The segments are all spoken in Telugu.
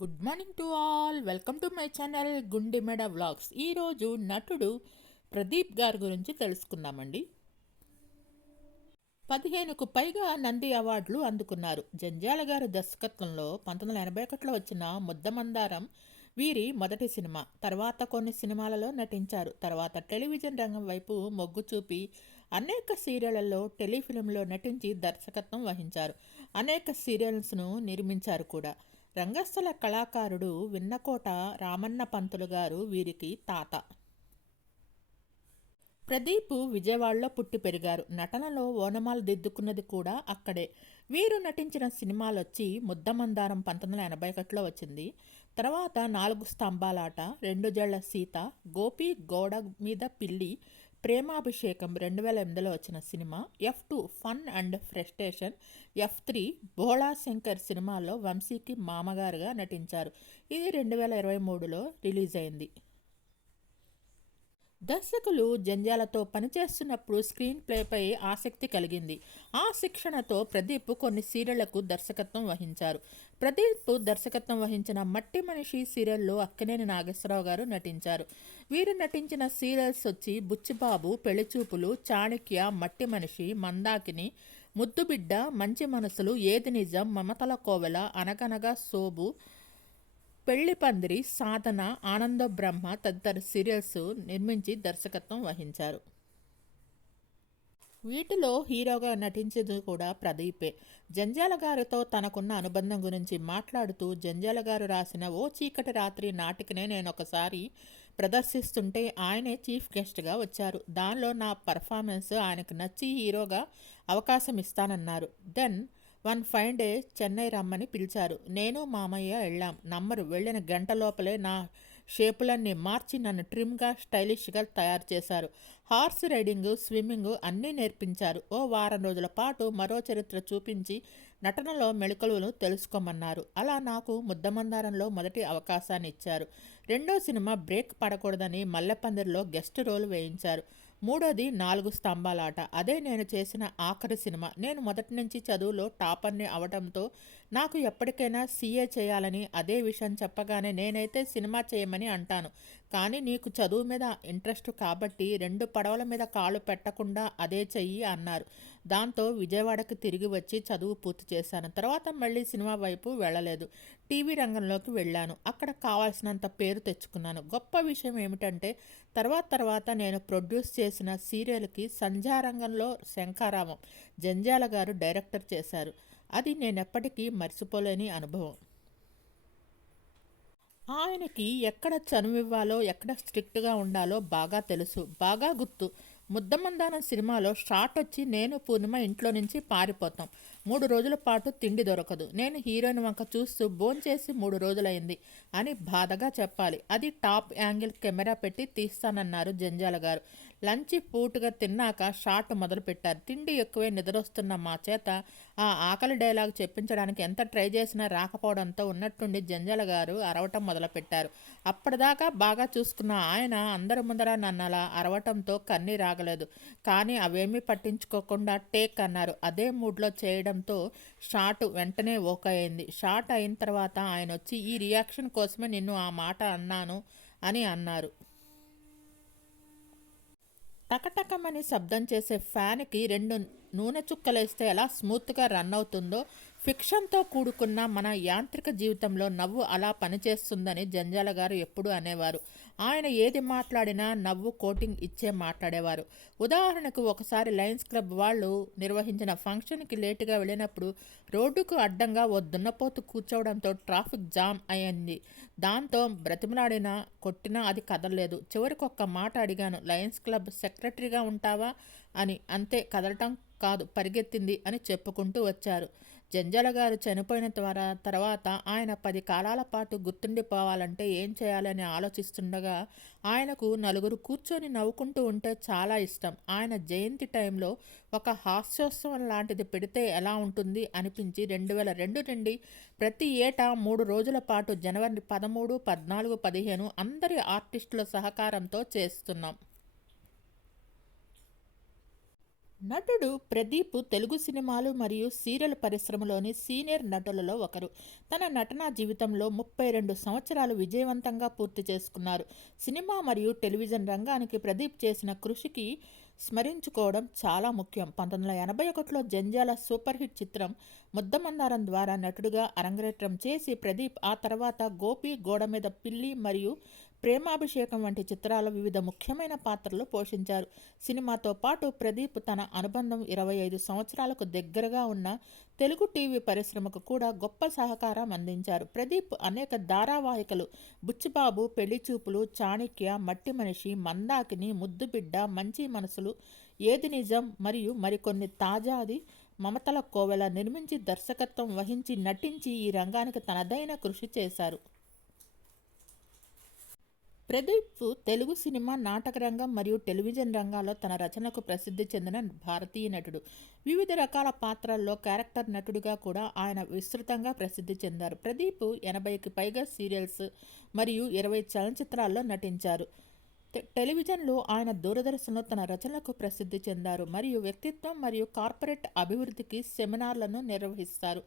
Good morning to all. Welcome to my channel Gundemeda vlogs. ఈరోజు నటుడు ప్రదీప్ గారి గురించి తెలుసుకుందామండి. 15కు పైగా నంది అవార్డులు అందుకున్నారు. జంధ్యాల గారి దర్శకత్వంలో 1981లో వచ్చిన ముద్దమందారం వీరి మొదటి సినిమా. తర్వాత కొన్ని సినిమాలలో నటించారు. తర్వాత టెలివిజన్ రంగం వైపు మొగ్గు చూపి అనేక సీరియళ్లలో, టెలిఫిలింలో నటించి దర్శకత్వం వహించారు. అనేక సీరియల్స్ను నిర్మించారు కూడా. రంగస్థల కళాకారుడు విన్నకోట రామన్న పంతులు గారు వీరికి తాత. ప్రదీప్ విజయవాడలో పుట్టి పెరిగారు. నటనలో ఓనమాలు దిద్దుకున్నది కూడా అక్కడే. వీరు నటించిన సినిమాలొచ్చి ముద్దమందారం 1981లో వచ్చింది. తర్వాత 4 స్తంభాలాట, 2 జళ్ల సీత, గోపి గోడ మీద పిల్లి, ప్రేమాభిషేకం 2008లో వచ్చిన cinema, F2 fun and frustration, F3 భోళా శంకర్ సినిమాల్లో వంశీకి మామగారుగా నటించారు. ఇది 2023లో రిలీజ్ అయింది. దర్శకులు జంధ్యాలతో పనిచేస్తున్నప్పుడు స్క్రీన్ ప్లేపై ఆసక్తి కలిగింది. ఆ శిక్షణతో ప్రదీప్ కొన్ని సీరియళ్లకు దర్శకత్వం వహించారు. ప్రదీప్ దర్శకత్వం వహించిన మట్టి మనిషి సీరియల్లో అక్కినేని నాగేశ్వరరావు గారు నటించారు. వీరు నటించిన సీరియల్స్ వచ్చి బుచ్చిబాబు, పెళ్లిచూపులు, చాణక్య, మట్టి మనిషి, మందాకిని, ముద్దుబిడ్డ, మంచి మనసులు, ఏది నిజం, మమతల కోవెల, అనగనగా సోబు, పెళ్లి పందిరి, సాధన, ఆనంద బ్రహ్మ తదితర సీరియల్స్ నిర్మించి దర్శకత్వం వహించారు. వీటిలో హీరోగా నటించేది కూడా ప్రదీపే. జంధ్యాల గారితో తనకున్న అనుబంధం గురించి మాట్లాడుతూ, జంధ్యాల గారు రాసిన ఓ చీకటి రాత్రి నాటికనే నేనొకసారి ప్రదర్శిస్తుంటే ఆయనే చీఫ్ గెస్ట్గా వచ్చారు. దానిలో నా పర్ఫార్మెన్స్ ఆయనకు నచ్చి హీరోగా అవకాశం ఇస్తానన్నారు. Then one fine day Chennai రమ్మని పిలిచారు. నేను మామయ్య వెళ్ళాం. నమ్మరు, వెళ్ళిన గంట లోపలే నా షేపులన్నీ మార్చి నన్ను ట్రిమ్గా, స్టైలిష్గా తయారు చేశారు. హార్స్ రైడింగు, స్విమ్మింగు అన్నీ నేర్పించారు. ఓ వారం రోజుల పాటు మరో చరిత్ర చూపించి నటనలో మెళకువలు తెలుసుకోమన్నారు. అలా నాకు ముద్దమందారంలో మొదటి అవకాశాన్ని ఇచ్చారు. రెండో సినిమా బ్రేక్ పడకూడదని మల్లెపందిరిలో గెస్ట్ రోల్ వేయించారు. మూడోది 4 స్తంభాలాట. అదే నేను చేసిన ఆఖరి సినిమా. నేను మొదటి నుంచి చదువులో టాపర్ని అవడంతో నాకు ఎప్పటికైనా సీఏ చేయాలని అదే విషయం చెప్పగానే నేనైతే సినిమా చేయమని అంటాను, కానీ నీకు చదువు మీద ఇంట్రెస్ట్ కాబట్టి 2 పడవల మీద కాళ్ళు పెట్టకుండా అదే చెయ్యి అన్నారు. దాంతో విజయవాడకు తిరిగి వచ్చి చదువు పూర్తి చేశాను. తర్వాత మళ్ళీ సినిమా వైపు వెళ్ళలేదు. టీవీ రంగంలోకి వెళ్ళాను. అక్కడ కావాల్సినంత పేరు తెచ్చుకున్నాను. గొప్ప విషయం ఏమిటంటే తర్వాత నేను ప్రొడ్యూస్ చేసిన సీరియల్కి సంధ్యారంగంలో శంఖారామం జంధ్యాల గారు డైరెక్టర్ చేశారు. అది నేనెప్పటికీ మర్చిపోలేని అనుభవం. ఆయనకి ఎక్కడ చనువివ్వాలో, ఎక్కడ స్ట్రిక్ట్గా ఉండాలో బాగా తెలుసు, బాగా గుర్తు. ముద్దమందారం సినిమాలో షాట్ వచ్చి నేను పూర్ణిమ ఇంట్లో నుంచి పారిపోతాం. 3 రోజుల పాటు తిండి దొరకదు. నేను హీరోయిన్ వంక చూస్తూ భోంచేసి 3 రోజులైంది అని బాధగా చెప్పాలి. అది టాప్ యాంగిల్ కెమెరా పెట్టి తీస్తానన్నారు జంధ్యాల గారు. లంచ్ పూటుగా తిన్నాక షాట్ మొదలుపెట్టారు. తిండి ఎక్కువే నిద్రొస్తున్న మా చేత ఆ ఆకలి డైలాగ్ చెప్పించడానికి ఎంత ట్రై చేసినా రాకపోవడంతో ఉన్నట్టుండి జంధ్యాల గారు అరవటం మొదలుపెట్టారు. అప్పటిదాకా బాగా చూసుకున్న ఆయన అందరి ముందర నన్నలా అరవటంతో కన్నీరు ఆగలేదు. కానీ అవేమీ పట్టించుకోకుండా టేక్ అన్నారు. అదే మూడ్లో చేయడంతో షాట్ వెంటనే ఓకే అయింది. షాట్ అయిన తర్వాత ఆయన వచ్చి ఈ రియాక్షన్ కోసమే నిన్ను ఆ మాట అన్నాను అని అన్నారు. టకటకమని శబ్దం చేసే ఫ్యాన్కి 2 నూనె చుక్కలేస్తే ఎలా స్మూత్గా రన్ అవుతుందో ఫిక్షన్తో కూడుకున్న మన యాంత్రిక జీవితంలో నవ్వు అలా పనిచేస్తుందని జంధ్యాల గారు ఎప్పుడూ అనేవారు. ఆయన ఏది మాట్లాడినా నవ్వు కోటింగ్ ఇచ్చే మాట్లాడేవారు. ఉదాహరణకు ఒకసారి లయన్స్ క్లబ్ వాళ్ళు నిర్వహించిన ఫంక్షన్కి లేటుగా వెళ్ళినప్పుడు రోడ్డుకు అడ్డంగా ఓ దున్నపోతు కూర్చోవడంతో ట్రాఫిక్ జామ్ అయింది. దాంతో బ్రతిమలాడినా కొట్టినా అది కదలలేదు. చివరికి ఒక్క మాట అడిగాను, లయన్స్ క్లబ్ సెక్రటరీగా ఉంటావా అని. అంతే, కదలటం కాదు పరిగెత్తింది అని చెప్పుకుంటూ వచ్చారు. జంధ్యాల గారు చనిపోయిన తర్వాత ఆయన 10 కాలాల పాటు గుర్తుండిపోవాలంటే ఏం చేయాలని ఆలోచిస్తుండగా ఆయనకు నలుగురు కూర్చొని నవ్వుకుంటూ ఉంటే చాలా ఇష్టం. ఆయన జయంతి టైంలో ఒక హాస్యోత్సవం లాంటిది పెడితే ఎలా ఉంటుంది అనిపించి 2002 నుండి ప్రతి ఏటా 3 రోజుల పాటు జనవరి 13, 14, 15 అందరి ఆర్టిస్టుల సహకారంతో చేస్తున్నాం. నటుడు ప్రదీప్ తెలుగు సినిమాలు మరియు సీరియల్ పరిశ్రమలోని సీనియర్ నటులలో ఒకరు. తన నటనా జీవితంలో 32 సంవత్సరాలు విజయవంతంగా పూర్తి చేసుకున్నారు. సినిమా మరియు టెలివిజన్ రంగానికి ప్రదీప్ చేసిన కృషికి స్మరించుకోవడం చాలా ముఖ్యం. 1981లో జంధ్యాల సూపర్ హిట్ చిత్రం ముద్దమందారం ద్వారా నటుడిగా అరంగేట్రం చేసి ప్రదీప్ ఆ తర్వాత గోపి, గోడ మీద పిల్లి మరియు ప్రేమాభిషేకం వంటి చిత్రాల్లో వివిధ ముఖ్యమైన పాత్రలు పోషించారు. సినిమాతో పాటు ప్రదీప్ తన అనుబంధం 25 సంవత్సరాలకు దగ్గరగా ఉన్న తెలుగు టీవీ పరిశ్రమకు కూడా గొప్ప సహకారం అందించారు. ప్రదీప్ అనేక ధారావాహికలు బుచ్చిబాబు, పెళ్లిచూపులు, చాణక్య, మట్టి మనిషి, మందాకిని, ముద్దుబిడ్డ, మంచి మనసులు, ఏది నిజం మరియు మరికొన్ని తాజాది మమతల కోవెల నిర్మించి దర్శకత్వం వహించి నటించి ఈ రంగానికి తనదైన కృషి చేశారు. ప్రదీప్ తెలుగు సినిమా, నాటక రంగం మరియు టెలివిజన్ రంగాల్లో తన రచనకు ప్రసిద్ధి చెందిన భారతీయ నటుడు. వివిధ రకాల పాత్రల్లో క్యారెక్టర్ నటుడిగా కూడా ఆయన విస్తృతంగా ప్రసిద్ధి చెందారు. ప్రదీప్ 80కి పైగా సీరియల్స్ మరియు 20 చలనచిత్రాల్లో నటించారు. టెలివిజన్లో ఆయన దూరదర్శన్లో తన రచనలకు ప్రసిద్ధి చెందారు మరియు వ్యక్తిత్వం మరియు కార్పొరేట్ అభివృద్ధికి సెమినార్లను నిర్వహిస్తారు.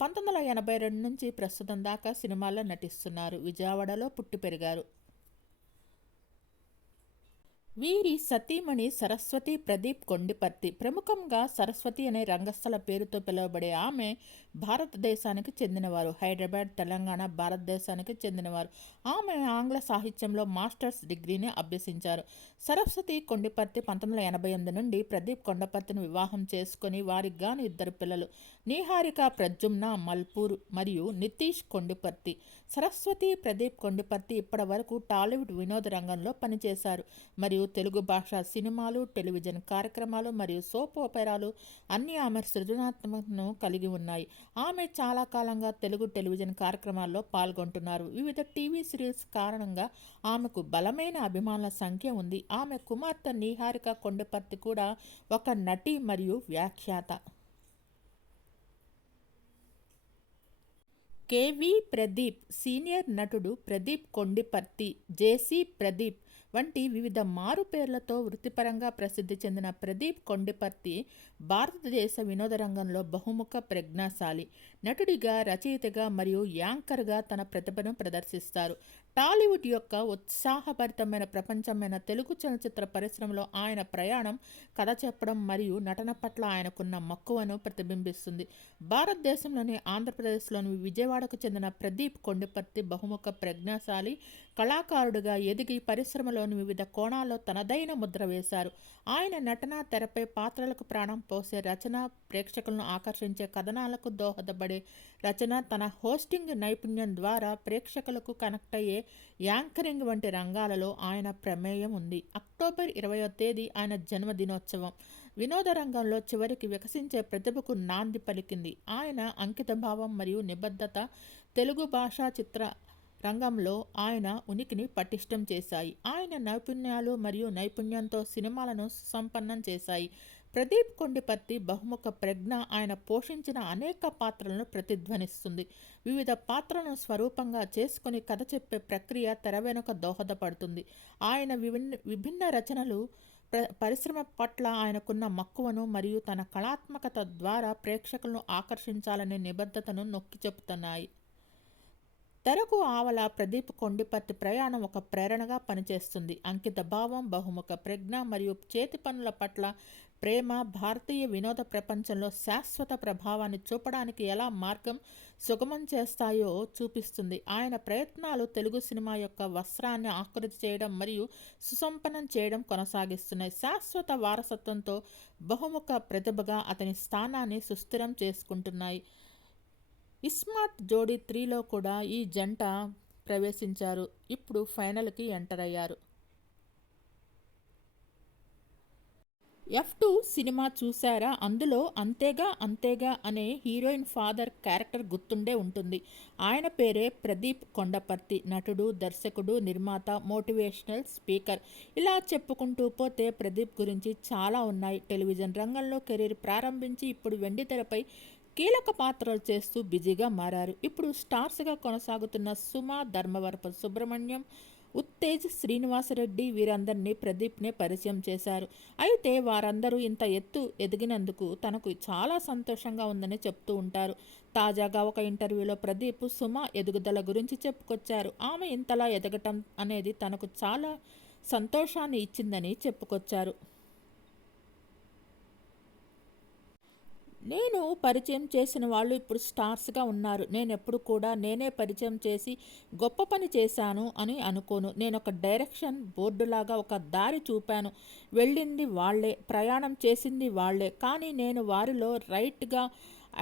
1982 నుంచి ప్రస్తుతం దాకా సినిమాల్లో నటిస్తున్నారు. విజయవాడలో పుట్టి పెరిగారు. వీరి సతీమణి సరస్వతి ప్రదీప్ కొండిపర్తి. ప్రముఖంగా సరస్వతి అనే రంగస్థల పేరుతో పిలువబడే ఆమె భారతదేశానికి చెందినవారు. హైదరాబాద్, తెలంగాణ, భారతదేశానికి చెందినవారు. ఆమె ఆంగ్ల సాహిత్యంలో మాస్టర్స్ డిగ్రీని అభ్యసించారు. సరస్వతి కొండిపర్తి 1988 నుండి ప్రదీప్ కొండపర్తిని వివాహం చేసుకుని వారికి గాను 2 పిల్లలు, నీహారిక ప్రద్యుమ్న మల్పూర్ మరియు నితీష్ కొండిపర్తి. సరస్వతి ప్రదీప్ కొండిపర్తి ఇప్పటి వరకు టాలీవుడ్ వినోద రంగంలో పనిచేశారు మరియు తెలుగు భాషా సినిమాలు, టెలివిజన్ కార్యక్రమాలు మరియు సోప్ ఓపెరాలు అన్నీ ఆమె సృజనాత్మకతను కలిగి ఉన్నాయి. ఆమె చాలా కాలంగా తెలుగు టెలివిజన్ కార్యక్రమాల్లో పాల్గొంటున్నారు. వివిధ టీవీ సీరియల్స్ కారణంగా ఆమెకు బలమైన అభిమానుల సంఖ్య ఉంది. ఆమె కుమార్తె నీహారిక కొండపర్తి కూడా ఒక నటి మరియు వ్యాఖ్యాత. కేవి ప్రదీప్ సీనియర్ నటుడు ప్రదీప్ కొండిపర్తి, జేసీ ప్రదీప్ వంటి వివిధ మారు పేర్లతో వృత్తిపరంగా ప్రసిద్ధి చెందిన ప్రదీప్ కొండిపర్తి భారతదేశ వినోద రంగంలో బహుముఖ ప్రజ్ఞాశాలి. నటుడిగా, రచయితగా మరియు యాంకర్గా తన ప్రతిభను ప్రదర్శిస్తారు. టాలీవుడ్ యొక్క ఉత్సాహభరితమైన ప్రపంచమైన తెలుగు చలనచిత్ర పరిశ్రమలో ఆయన ప్రయాణం కథ చెప్పడం మరియు నటన పట్ల ఆయనకున్న మక్కువను ప్రతిబింబిస్తుంది. భారతదేశంలోని ఆంధ్రప్రదేశ్లోని విజయవాడకు చెందిన ప్రదీప్ కొండిపర్తి బహుముఖ ప్రజ్ఞాశాలి కళాకారుడిగా ఎదిగి పరిశ్రమలోని వివిధ కోణాల్లో తనదైన ముద్ర వేశారు. ఆయన నటన, తెరపై పాత్రలకు ప్రాణం పోసే రచన, ప్రేక్షకులను ఆకర్షించే కథనాలకు దోహదపడే రచన, తన హోస్టింగ్ నైపుణ్యం ద్వారా ప్రేక్షకులకు కనెక్ట్ అయ్యే యాంకరింగ్ వంటి రంగాలలో ఆయన ప్రమేయం ఉంది. అక్టోబర్ 20వ తేదీ ఆయన జన్మదినోత్సవం వినోద రంగంలో చివరికి వికసించే ప్రతిభకు నాంది పలికింది. ఆయన అంకితభావం మరియు నిబద్ధత తెలుగు భాషా చిత్ర రంగంలో ఆయన ఉనికిని పటిష్టం చేశాయి. ఆయన నైపుణ్యాలు మరియు నైపుణ్యంతో సినిమాలను సుసంపన్నం చేశాయి. ప్రదీప్ కొండిపర్తి బహుముఖ ప్రజ్ఞ ఆయన పోషించిన అనేక పాత్రలను ప్రతిధ్వనిస్తుంది. వివిధ పాత్రలను స్వరూపంగా చేసుకుని కథ చెప్పే ప్రక్రియ తెర వెనుక దోహదపడుతుంది. ఆయన విభిన్న రచనలు పరిశ్రమ పట్ల ఆయనకున్న మక్కువను మరియు తన కళాత్మకత ద్వారా ప్రేక్షకులను ఆకర్షించాలనే నిబద్ధతను నొక్కి చెబుతున్నాయి. తెరకు ఆవల ప్రదీప్ కొండిపర్తి ప్రయాణం ఒక ప్రేరణగా పనిచేస్తుంది. అంకిత భావం, బహుముఖ ప్రజ్ఞ మరియు చేతి పనుల పట్ల ప్రేమ భారతీయ వినోద ప్రపంచంలో శాశ్వత ప్రభావాన్ని చూపడానికి ఎలా మార్గం సుగమం చేస్తాయో చూపిస్తుంది. ఆయన ప్రయత్నాలు తెలుగు సినిమా యొక్క వస్త్రాన్ని ఆకృతి చేయడం మరియు సుసంపన్నం చేయడం కొనసాగిస్తున్నాయి. శాశ్వత వారసత్వంతో బహుముఖ ప్రతిభగా అతని స్థానాన్ని సుస్థిరం చేసుకుంటున్నాయి. ఇస్మార్ట్ జోడీ 3లో కూడా ఈ జంట ప్రవేశించారు. ఇప్పుడు ఫైనల్కి ఎంటర్ అయ్యారు. F2 సినిమా చూసారా? అందులో అంతేగా అంతేగా అనే హీరోయిన్ ఫాదర్ క్యారెక్టర్ గుర్తుండే ఉంటుంది. ఆయన పేరే ప్రదీప్ కొండపర్తి. నటుడు, దర్శకుడు, నిర్మాత, మోటివేషనల్ స్పీకర్. ఇలా చెప్పుకుంటూ పోతే ప్రదీప్ గురించి చాలా ఉన్నాయి. టెలివిజన్ రంగంలో కెరీర్ ప్రారంభించి ఇప్పుడు వెండితెరపై కీలక పాత్రలు చేస్తూ బిజీగా మారారు. ఇప్పుడు స్టార్స్గా కొనసాగుతున్న సుమ, ధర్మవరపు సుబ్రహ్మణ్యం, ఉత్తేజ్, శ్రీనివాసరెడ్డి వీరందరినీ ప్రదీప్నే పరిచయం చేశారు. అయితే వారందరూ ఇంత ఎత్తు ఎదిగినందుకు తనకు చాలా సంతోషంగా ఉందని చెప్తూ ఉంటారు. తాజాగా ఒక ఇంటర్వ్యూలో ప్రదీప్ సుమ ఎదుగుదల గురించి చెప్పుకొచ్చారు. ఆమె ఇంతలా ఎదగటం అనేది తనకు చాలా సంతోషాన్ని ఇచ్చిందని చెప్పుకొచ్చారు. నేను పరిచయం చేసిన వాళ్ళు ఇప్పుడు స్టార్స్గా ఉన్నారు. నేనెప్పుడు కూడా నేనే పరిచయం చేసి గొప్ప పని చేశాను అని అనుకోను. నేను ఒక డైరెక్షన్ బోర్డులాగా ఒక దారి చూపాను. వెళ్ళింది వాళ్ళే, ప్రయాణం చేసింది వాళ్ళే, కానీ నేను వారిలో రైట్గా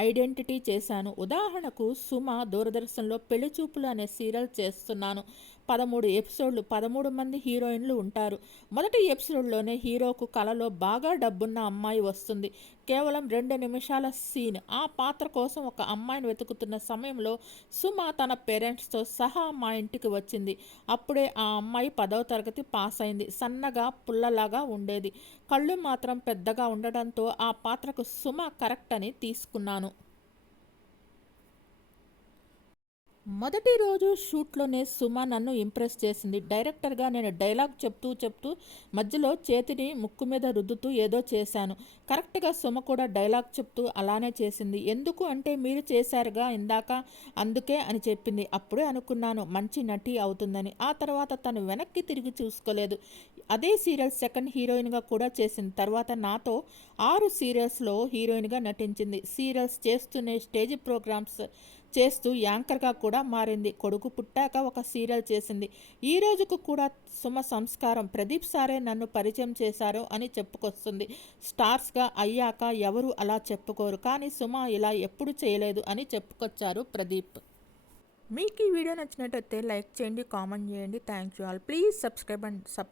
ఐడెంటిటీ చేశాను. ఉదాహరణకు సుమ దూరదర్శన్లో పెళ్లి చూపులు అనే సీరియల్ చేస్తున్నాను. 13 ఎపిసోడ్లు, 13 మంది హీరోయిన్లు ఉంటారు. మొదటి ఎపిసోడ్లోనే హీరోకు కలలో బాగా డబ్బున్న అమ్మాయి వస్తుంది. కేవలం 2 నిమిషాల సీన్. ఆ పాత్ర కోసం ఒక అమ్మాయిని వెతుకుతున్న సమయంలో సుమ తన పేరెంట్స్తో సహా మా ఇంటికి వచ్చింది. అప్పుడే ఆ అమ్మాయి 10వ తరగతి పాస్ అయింది. సన్నగా పుల్లలాగా ఉండేది. కళ్ళు మాత్రం పెద్దగా ఉండడంతో ఆ పాత్రకు సుమ కరెక్ట్ అని తీసుకున్నాను. మొదటి రోజు షూట్లోనే సుమ నన్ను ఇంప్రెస్ చేసింది. డైరెక్టర్గా నేను డైలాగ్ చెప్తూ చెప్తూ మధ్యలో చేతిని ముక్కు మీద రుద్దుతూ ఏదో చేశాను. కరెక్ట్గా సుమ కూడా డైలాగ్ చెప్తూ అలానే చేసింది. ఎందుకు అంటే మీరు చేశారుగా ఇందాక, అందుకే అని చెప్పింది. అప్పుడే అనుకున్నాను మంచి నటి అవుతుందని. ఆ తర్వాత తను వెనక్కి తిరిగి చూసుకోలేదు. అదే సీరియల్ సెకండ్ హీరోయిన్గా కూడా చేసింది. తర్వాత నాతో 6 సీరియల్స్లో హీరోయిన్గా నటించింది. సీరియల్స్ చేస్తూనే స్టేజ్ ప్రోగ్రామ్స్ చేస్తూ యాంకర్గా కూడా మారింది. కొడుకు పుట్టాక ఒక సీరియల్ చేసింది. ఈ రోజుకు కూడా సుమ సంస్కారం ప్రదీప్ సారే నన్ను పరిచయం చేశారు అని చెప్పుకొస్తుంది. స్టార్స్గా అయ్యాక ఎవరు అలా చెప్పుకోరు, కానీ సుమ ఇలా ఎప్పుడు చేయలేదు అని చెప్పుకొచ్చారు ప్రదీప్. మీకు ఈ వీడియో నచ్చినట్టయితే లైక్ చేయండి, కామెంట్ చేయండి. Thank you all. Please subscribe and support.